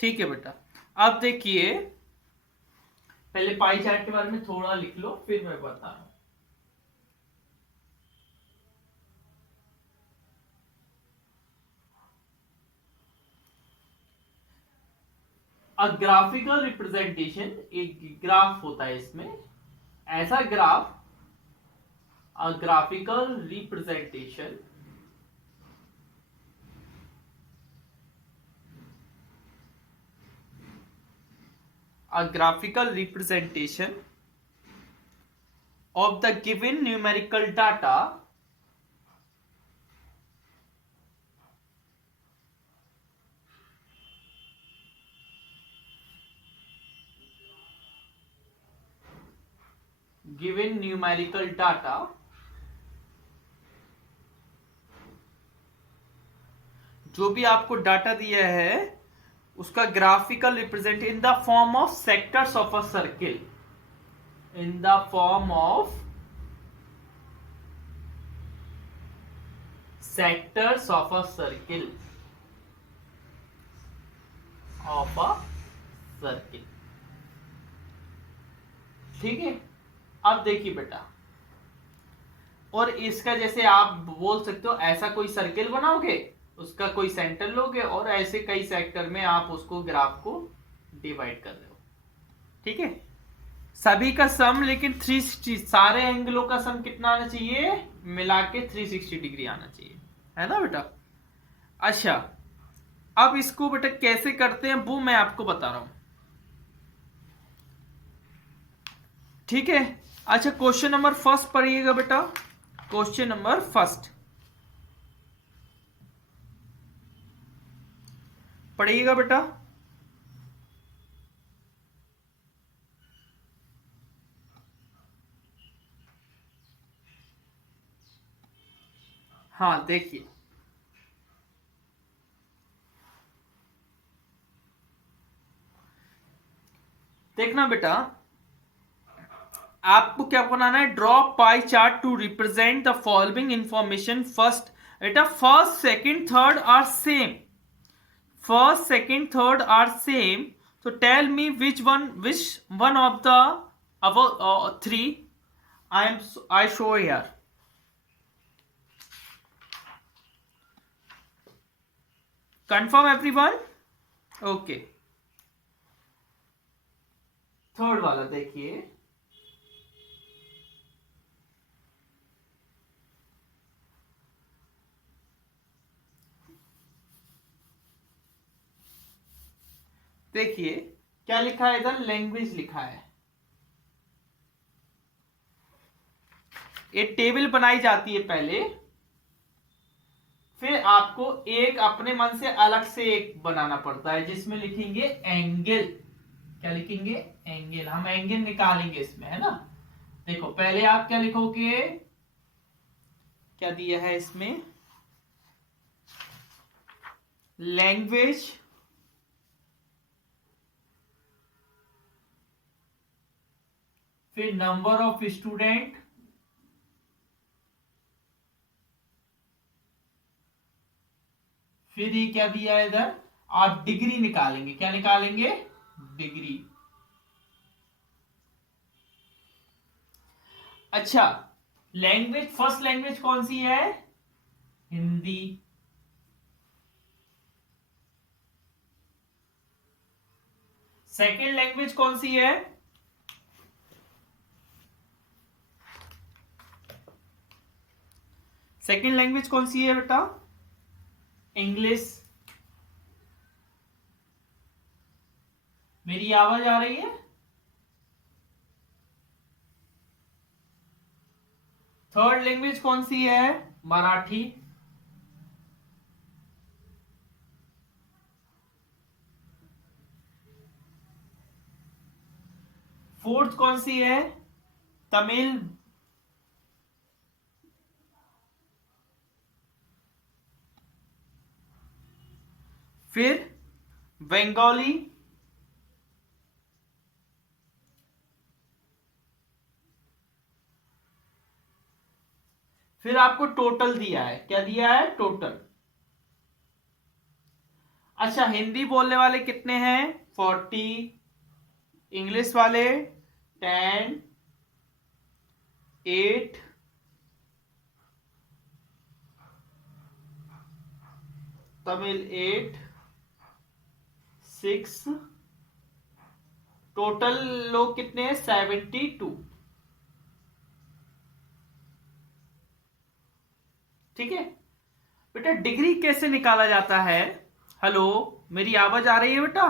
ठीक है बेटा। अब देखिए, पहले पाई चार्ट के बारे में थोड़ा लिख लो, फिर मैं बता रहा हूं। अ ग्राफिकल रिप्रेजेंटेशन, एक ग्राफ होता है इसमें, ऐसा graph, a graphical representation a graphical representation of the given numerical data given numerical data जो भी आपको डाटा दिया है उसका graphical represent in the form of sectors of a circle, in the form of sectors of a circle, of a circle. ठीक है। अब देखिए बेटा, और इसका जैसे आप बोल सकते हो ऐसा कोई सर्किल बनाओगे, उसका कोई सेंटर लोगे और ऐसे कई सेक्टर में आप उसको ग्राफ को डिवाइड कर रहे हो। ठीक है। सभी का सम लेकिन 360, सारे एंगलों का सम कितना आना चाहिए, मिला के 360 डिग्री आना चाहिए, है ना बेटा। अच्छा, अब इसको बेटा कैसे करते हैं वो मैं आपको बता रहा हूं। ठीक है। अच्छा, क्वेश्चन नंबर फर्स्ट पढ़िएगा बेटा, क्वेश्चन नंबर फर्स्ट पढ़िएगा बेटा। हाँ देखिए, देखना बेटा, आपको क्या बनाना है, draw pie chart to represent the following information. First बेटा, first second third are same, first second third are same, so tell me which one of the above three I show here. Confirm everyone? Okay. Third वाला देखिए, देखिए क्या लिखा है इधर, language लिखा है। एक टेबल बनाई जाती है पहले, फिर आपको एक अपने मन से अलग से एक बनाना पड़ता है जिसमें लिखेंगे एंगल। क्या लिखेंगे, एंगल। हम एंगल निकालेंगे इसमें, है ना। देखो पहले आप क्या लिखोगे, क्या दिया है इसमें, लैंग्वेज, फिर नंबर ऑफ स्टूडेंट, फिर ये क्या दिया है इधर, आप डिग्री निकालेंगे। क्या निकालेंगे, डिग्री। अच्छा, लैंग्वेज, फर्स्ट लैंग्वेज कौन सी है, हिंदी। सेकेंड लैंग्वेज कौन सी है, सेकेंड लैंग्वेज कौन सी है बेटा, इंग्लिश। मेरी आवाज आ रही है। थर्ड लैंग्वेज कौन सी है, मराठी। फोर्थ कौन सी है, तमिल। फिर बंगाली। फिर आपको टोटल दिया है, क्या दिया है, टोटल। अच्छा, हिंदी बोलने वाले कितने हैं? 40, इंग्लिश वाले 10, 8, तमिल 8, 6, टोटल लोग कितने हैं? 72। ठीक है बेटा, डिग्री कैसे निकाला जाता है? हेलो, मेरी आवाज आ रही है बेटा?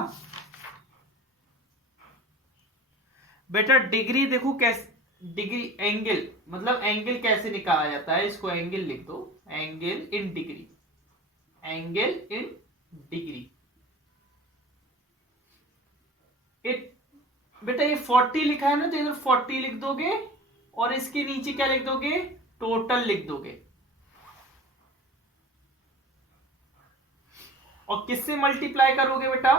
बेटा डिग्री देखो कैसे, डिग्री एंगल, मतलब एंगल कैसे निकाला जाता है, इसको एंगल लिख दो, angle in degree, angle in degree. बेटा ये 40 लिखा है ना, तो इधर 40 लिख दोगे और इसके नीचे क्या लिख दोगे? टोटल लिख दोगे। और किससे मल्टीप्लाई करोगे बेटा?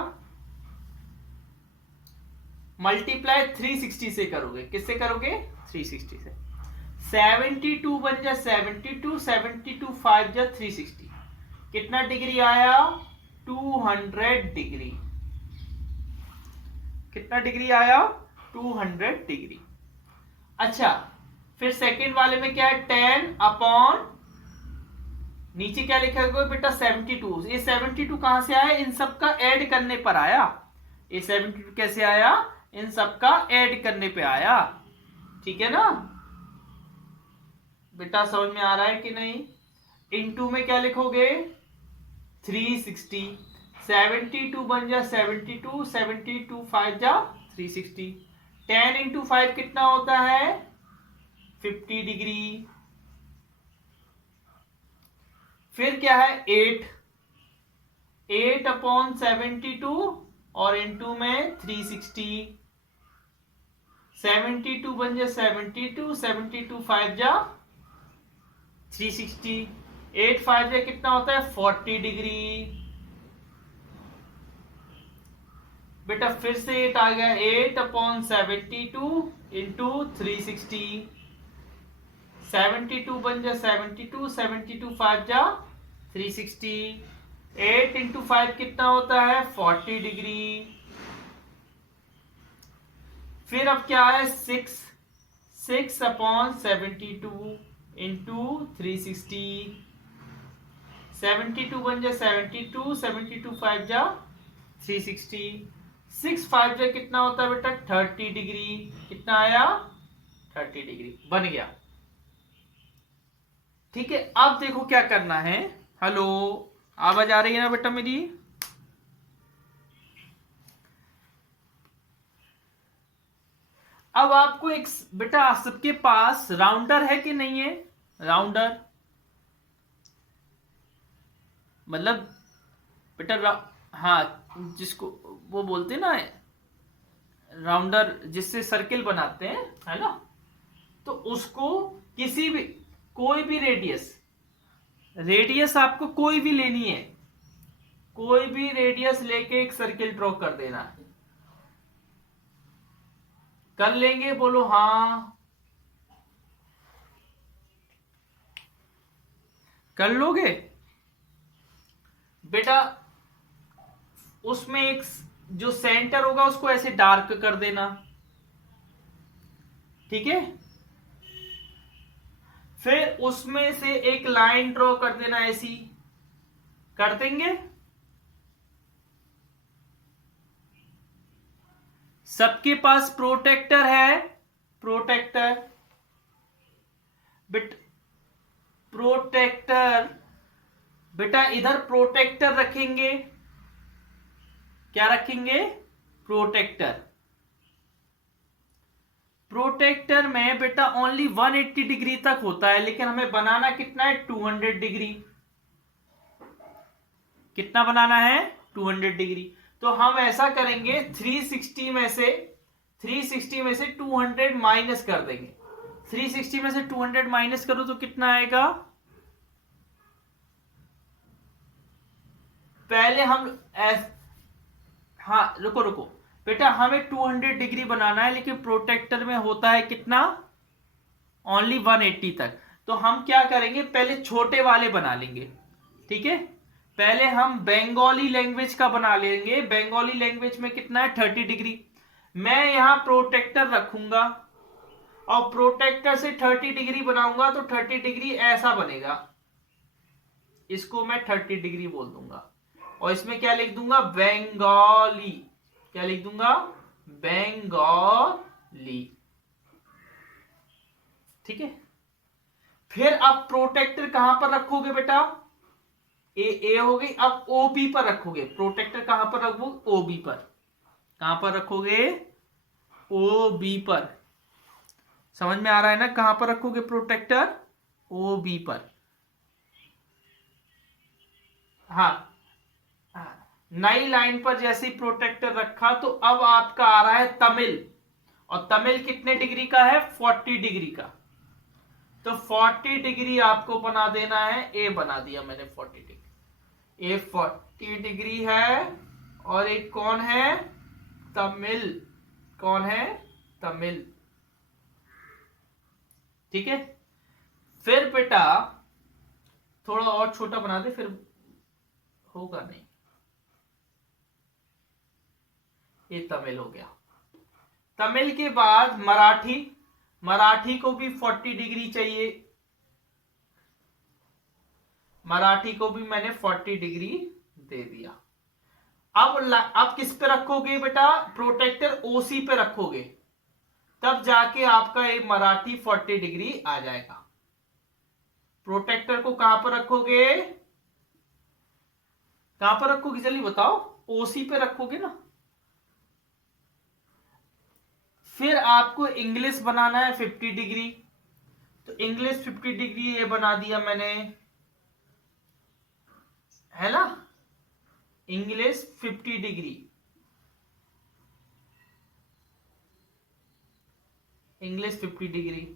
मल्टीप्लाई 360 से करोगे। किससे करोगे? 360 से। 72 बन जा 72, 72 5 जा 360, कितना डिग्री आया? 200 डिग्री। कितना डिग्री आया? 200 डिग्री। अच्छा, फिर सेकंड वाले में क्या है? 10 अपॉन, नीचे क्या लिखा है बेटा? 72। ये 72 कहां से आया? इन सब का ऐड करने पर आया। ये 72 कैसे आया? इन सब का ऐड करने पे आया। ठीक है ना बेटा, समझ में आ रहा है कि नहीं? इनटू में क्या लिखोगे? 360। 72 बन जा 72, 72 5 जा 360। 10 इंटू 5 कितना होता है? 50 डिग्री। फिर क्या है? 8, 8 अपॉन 72 और इंटू में 360। 72 बन जा 72, 72 5 जा 360। 8 5 जा कितना होता है? 40 डिग्री। बेटा फिर से 8 आ गया, 8 अपॉन 72 इंटू 360। 72 बन जा 72, 72 5 जा 360। 8 इंटू 5 कितना होता है? 40 डिग्री। फिर अब क्या है? 6 अपॉन 72 इंटू 360। 72 बन जा 72, 72 5 जा 360। 6 5 जा कितना होता है बेटा? 30 डिग्री। कितना आया? 30 डिग्री बन गया। ठीक है, अब देखो क्या करना है। हेलो, आवाज आ रही है ना बेटा मेरी? अब आपको एक, बेटा सबके पास राउंडर है कि नहीं है? राउंडर मतलब बेटा हाँ, जिसको वो बोलते हैं ना राउंडर, जिससे सर्किल बनाते हैं, है ना? तो उसको किसी भी, कोई भी रेडियस आपको कोई भी लेनी है, कोई भी रेडियस लेके एक सर्किल ड्रॉ कर देना है। कर लेंगे? बोलो हाँ। कर लोगे बेटा? उसमें एक जो सेंटर होगा उसको ऐसे डार्क कर देना। ठीक है, फिर उसमें से एक लाइन ड्रॉ कर देना, ऐसी कर देंगे। सबके पास प्रोटेक्टर है? प्रोटेक्टर प्रोटेक्टर बेटा इधर प्रोटेक्टर रखेंगे। क्या रखेंगे? प्रोटेक्टर। प्रोटेक्टर में बेटा ओनली 180 डिग्री तक होता है, लेकिन हमें बनाना कितना है? 200 डिग्री। कितना बनाना है? 200 डिग्री। तो हम ऐसा करेंगे, 360 में से 200 माइनस कर देंगे। 360 में से 200 माइनस करो तो कितना आएगा? पहले हम हाँ रुको बेटा, हमें 200 डिग्री बनाना है, लेकिन प्रोटेक्टर में होता है कितना? ओनली 180 तक। तो हम क्या करेंगे? पहले छोटे वाले बना लेंगे। ठीक है, पहले हम बंगाली लैंग्वेज का बना लेंगे। बंगाली लैंग्वेज में कितना है 30 डिग्री। मैं यहां प्रोटेक्टर रखूंगा और प्रोटेक्टर से 30 डिग्री बनाऊंगा तो 30 डिग्री ऐसा बनेगा, इसको मैं 30 डिग्री बोल दूंगा। और इसमें क्या लिख दूंगा, बंगाली। क्या लिख दूंगा, बंगाली। ठीक है। फिर अब प्रोटेक्टर कहां पर रखोगे बेटा, ए हो गई। अब ओबी पर रखोगे प्रोटेक्टर, कहां पर रखोगे, ओबी पर। कहां पर रखोगे, ओबी पर। समझ में आ रहा है ना, कहां पर रखोगे प्रोटेक्टर, ओबी पर। हाँ, नई लाइन पर जैसे ही प्रोटेक्टर रखा तो अब आपका आ रहा है तमिल। और तमिल कितने डिग्री का है, 40 डिग्री का। तो 40 डिग्री आपको बना देना है, ए बना दिया मैंने 40 डिग्री। ए 40 डिग्री है। और एक कौन है, तमिल। कौन है, तमिल। ठीक है। फिर बेटा थोड़ा और छोटा बना दे, फिर होगा नहीं। ये तमिल हो गया। तमिल के बाद मराठी। मराठी को भी 40 डिग्री चाहिए। मराठी को भी मैंने 40 डिग्री दे दिया। अब किस पे रखोगे बेटा, प्रोटेक्टर ओसी पे रखोगे, तब जाके आपका एक मराठी 40 डिग्री आ जाएगा। प्रोटेक्टर को कहां पर रखोगे, कहां पर रखोगे जल्दी बताओ, ओसी पे रखोगे ना। फिर आपको इंग्लिश बनाना है 50 डिग्री। तो इंग्लिश 50 डिग्री ये बना दिया मैंने, है ना। English 50 degree, English 50 degree.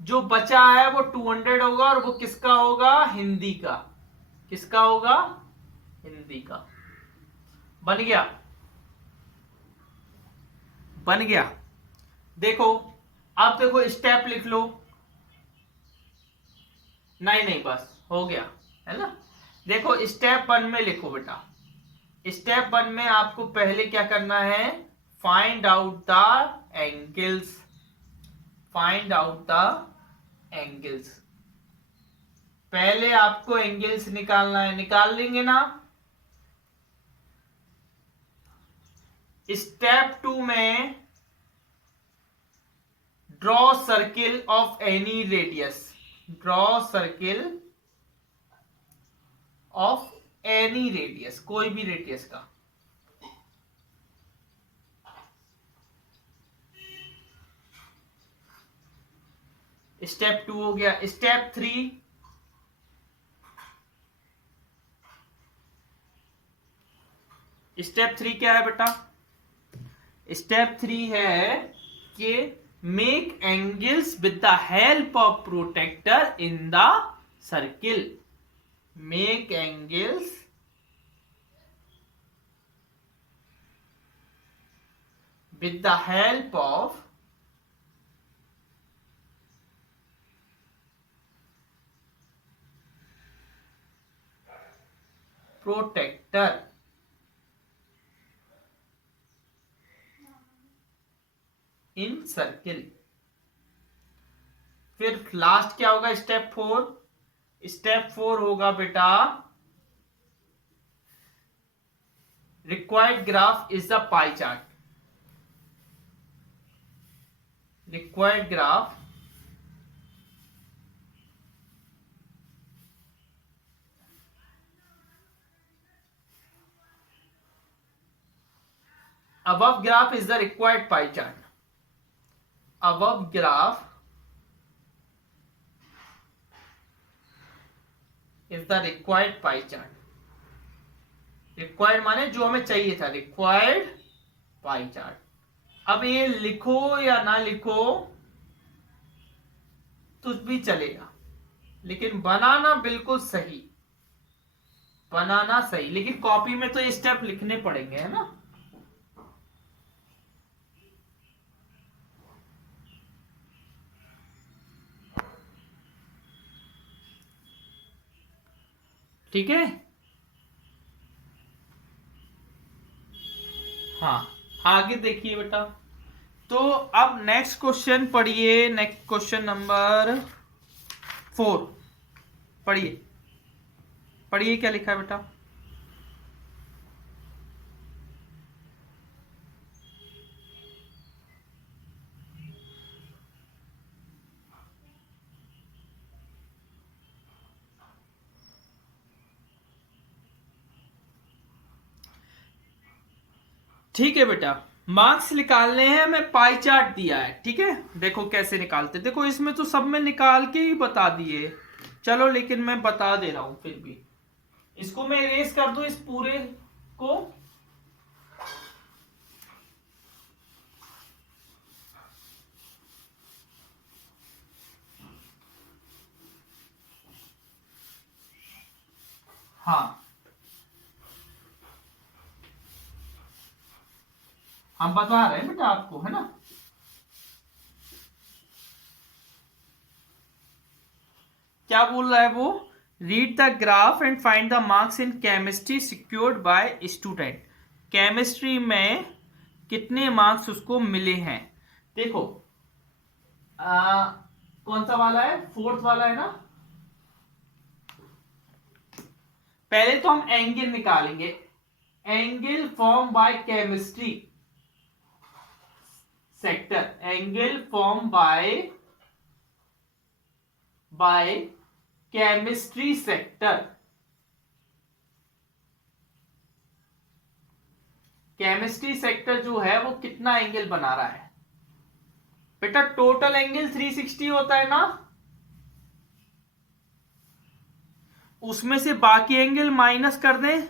जो बचा है वो 200 होगा, और वो किसका होगा, हिंदी का। किसका होगा, हिंदी का। बन गया, बन गया। देखो, अब देखो स्टेप लिख लो। नहीं नहीं, बस हो गया, है ना। देखो स्टेप 1 में लिखो बेटा। स्टेप 1 में आपको पहले क्या करना है, find out the angles. Find out the angles. पहले आपको एंगल्स निकालना है, निकाल लेंगे ना। स्टेप 2 में draw circle of any radius. Draw circle of any radius, कोई भी रेडियस का। स्टेप 2 हो गया। स्टेप 3, स्टेप 3 क्या है बेटा, स्टेप 3 है कि make angles with the help of protector in the circle. Make angles with the help of protector in circle। फिर लास्ट क्या होगा, स्टेप 4। स्टेप 4 होगा बेटा, required graph is the pie chart। required graph above graph is the required pie chart। above graph is the required pie chart। Required माने जो हमें चाहिए था, रिक्वायर्ड पाई चार्ट। अब ये लिखो या ना लिखो कुछ भी चलेगा, लेकिन बनाना बिल्कुल सही, बनाना सही। लेकिन कॉपी में तो ये स्टेप लिखने पड़ेंगे, है ना। ठीक है। हाँ, आगे देखिए बेटा। तो अब नेक्स्ट क्वेश्चन पढ़िए, नेक्स्ट क्वेश्चन नंबर 4 पढ़िए। पढ़िए क्या लिखा है बेटा। ठीक है बेटा, मार्क्स निकालने हैं, हमें पाई चार्ट दिया है। ठीक है, देखो कैसे निकालते। देखो इसमें तो सब में निकाल के ही बता दिए, चलो लेकिन मैं बता दे रहा हूं फिर भी। इसको मैं इरेज कर दूं इस पूरे को। हाँ, हम बता रहे हैं बेटा आपको, है ना। क्या बोल रहा है वो, read the graph and find the marks in chemistry secured by student. Chemistry में कितने मार्क्स उसको मिले हैं। देखो कौन सा वाला है, फोर्थ वाला है ना। पहले तो हम एंगल निकालेंगे, angle form by chemistry sector, angle form by chemistry sector. Chemistry sector जो है वो कितना एंगल बना रहा है बेटा। टोटल एंगल 360 होता है ना, उसमें से बाकी एंगल माइनस कर दें,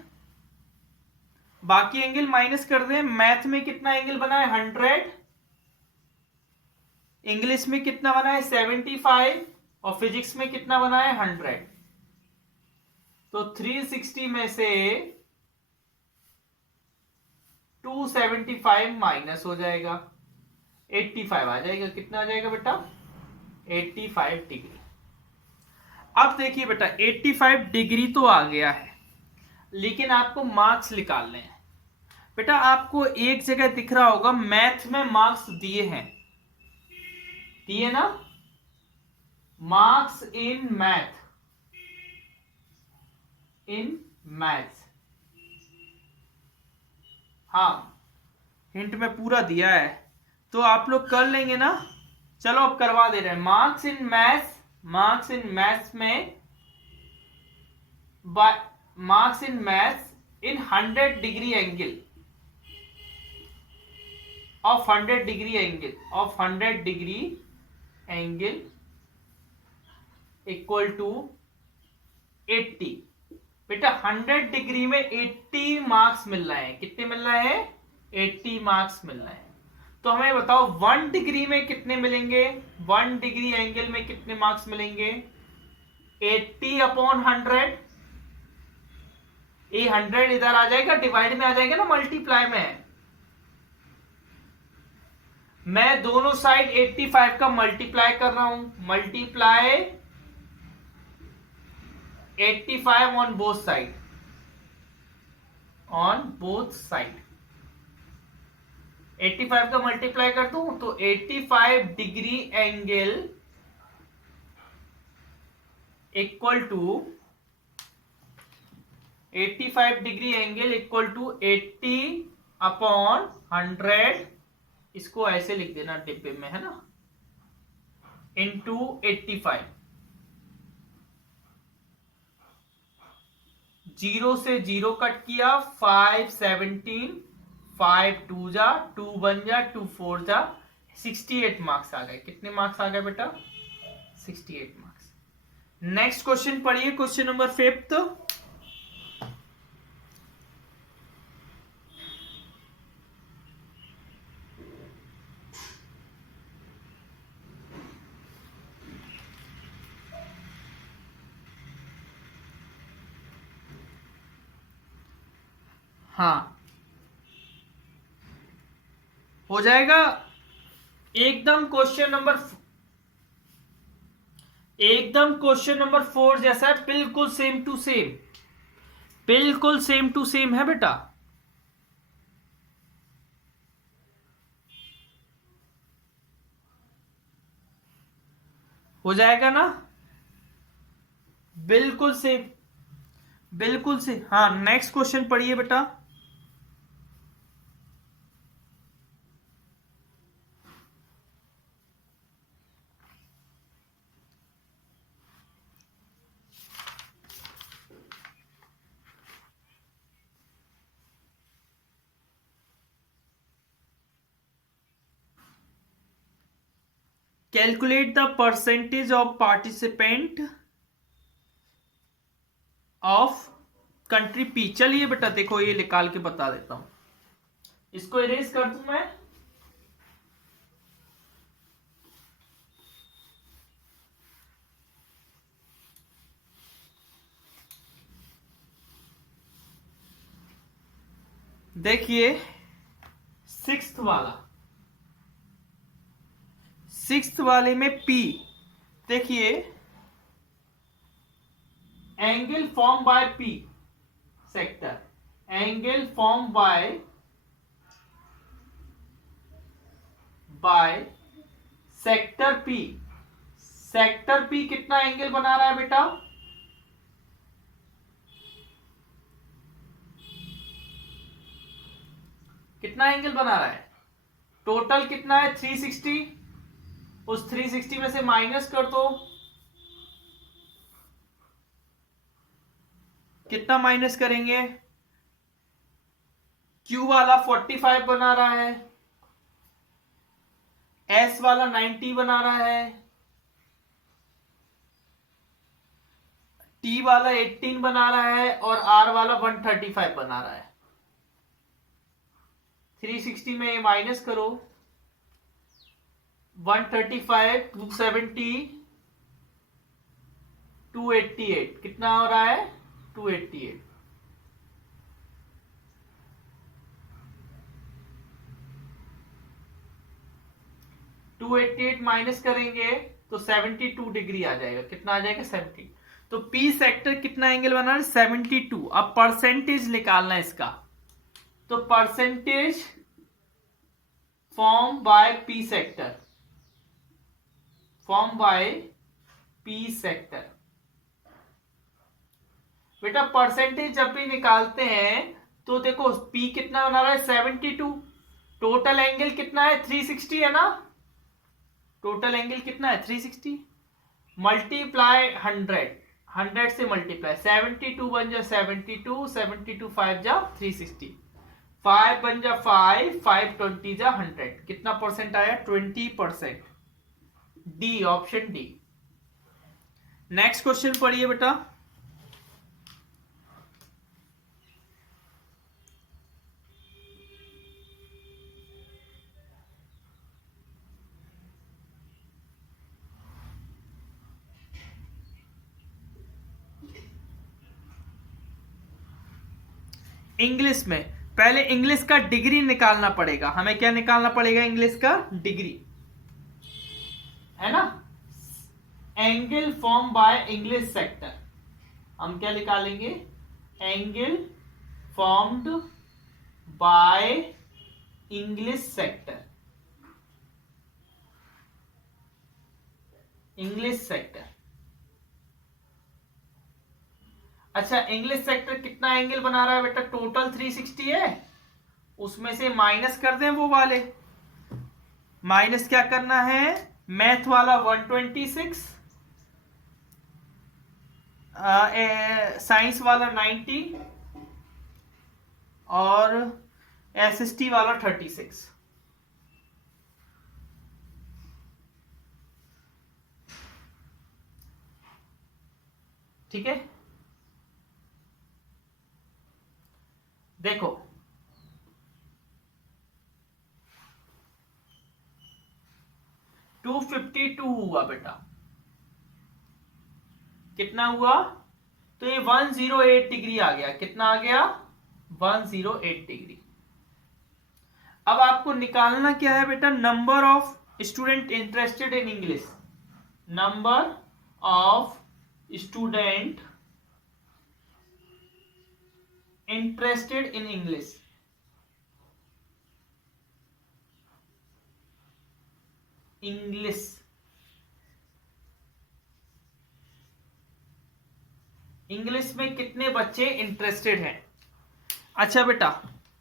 बाकी एंगल माइनस कर दें। मैथ में कितना एंगल बना है 100, इंग्लिश में कितना बना है 75 और फिजिक्स में कितना बना है 100। तो 360 में से 275 माइनस हो जाएगा, 85 आ जाएगा। कितना आ जाएगा बेटा 85 डिग्री। अब देखिए बेटा 85 डिग्री तो आ गया है, लेकिन आपको मार्क्स निकालने हैं। बेटा आपको एक जगह दिख रहा होगा मैथ में मार्क्स दिए हैं, दिए ना, marks in math, in maths. हाँ, हिंट में पूरा दिया है, तो आप लोग कर लेंगे ना। चलो अब करवा दे रहे हैं। Marks in maths, marks in maths में marks in maths in 100 degree angle of 100 degree angle of 100 degree angle equal to 80। बेटा 100 डिग्री में 80 मार्क्स मिल रहे हैं। कितने मिल रहे हैं 80 मार्क्स मिल रहे हैं। तो हमें बताओ 1 डिग्री में कितने मिलेंगे, 1 डिग्री एंगल में कितने मार्क्स मिलेंगे। 80 अपॉन 100, ये 100 इधर आ जाएगा, डिवाइड में आ जाएगा ना, मल्टीप्लाई में। मैं दोनों साइड 85 का मल्टीप्लाई कर रहा हूं, multiply 85 on both side, on both side 85 का मल्टीप्लाई कर दूं तो 85 degree angle equal to 85 degree angle equal to 80 upon 100। इसको ऐसे लिख देना डिब्बे में, है ना, इंटू 85। 0 से 0 कट किया, 5 17, 5 2 जा, 2 1 जा, 2 4 जा, 68 मार्क्स आ गए। कितने मार्क्स आ गए बेटा 68 मार्क्स। नेक्स्ट क्वेश्चन पढ़िए, क्वेश्चन नंबर 5। हाँ हो जाएगा एकदम। क्वेश्चन नंबर 4 जैसा है, बिल्कुल सेम टू सेम। बिल्कुल सेम टू सेम है बेटा। हो जाएगा ना, बिल्कुल सेम, बिल्कुल से। हाँ, नेक्स्ट क्वेश्चन पढ़िए बेटा। Calculate the percentage of participant of country P. चलिए बेटा देखो, ये निकाल के बता देता हूं, इसको इरेज कर दूं मैं। देखिए सिक्स्थ वाले में पी, देखिए angle form by P sector, angle form by sector P. Sector P कितना एंगल बना रहा है बेटा? कितना एंगल बना रहा है? टोटल कितना है? 360। उस 360 में से माइनस कर दो, कितना माइनस करेंगे? क्यू वाला 45 बना रहा है, एस वाला 90 बना रहा है, टी वाला 18 बना रहा है और आर वाला 135 बना रहा है। 360 में ये माइनस करो, 135, 270, 288, कितना हो रहा है? 288। टू 88 माइनस करेंगे तो 72 डिग्री आ जाएगा। कितना आ जाएगा? 70। तो पी सेक्टर कितना एंगल बना है? 72। अब परसेंटेज निकालना है इसका, तो percentage form by P sector, form by P sector. बेटा परसेंटेज जब भी निकालते हैं तो देखो पी कितना बना रहा है? 72। टोटल एंगल कितना है? 360 है ना? टोटल एंगल कितना है? 360 मल्टीप्लाई 100, 100 से मल्टीप्लाई, 72 बन जा 72, 72 5 जा 360, 5 बन जा 5, 5 20 जा 100। कितना परसेंट आया? 20%। D, option D. Next question पढ़िए बेटा। इंग्लिश में पहले इंग्लिश का डिग्री निकालना पड़ेगा हमें। क्या निकालना पड़ेगा? इंग्लिश का डिग्री, है ना? Angle form by English sector, हम क्या निकालेंगे? Angle formed by English sector, English sector. अच्छा, इंग्लिश सेक्टर कितना एंगल बना रहा है बेटा? टोटल 360 है, उसमें से माइनस कर दें वो वाले। माइनस क्या करना है? मैथ वाला 126, साइंस वाला 90 और एसएसटी वाला 36। ठीक है, देखो 252 हुआ बेटा। कितना हुआ? तो ये 108 डिग्री आ गया। कितना आ गया? 108 डिग्री। अब आपको निकालना क्या है बेटा? Number of student interested in English, number of student interested in English. English, English में कितने बच्चे इंटरेस्टेड हैं? अच्छा बेटा,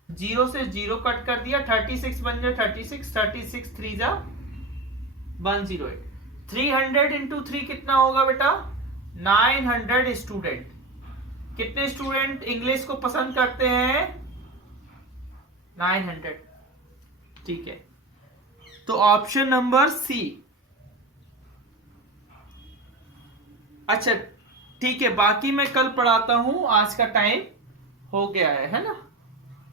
0 से 0 कट कर दिया, 36 बन जाए 36, 36 3 जा 108। 300 इंटू 3 कितना होगा बेटा? 900 स्टूडेंट। कितने स्टूडेंट इंग्लिश को पसंद करते हैं? 900। ठीक है, तो ऑप्शन नंबर सी। अच्छा ठीक है, बाकी मैं कल पढ़ाता हूं, आज का टाइम हो गया है ना।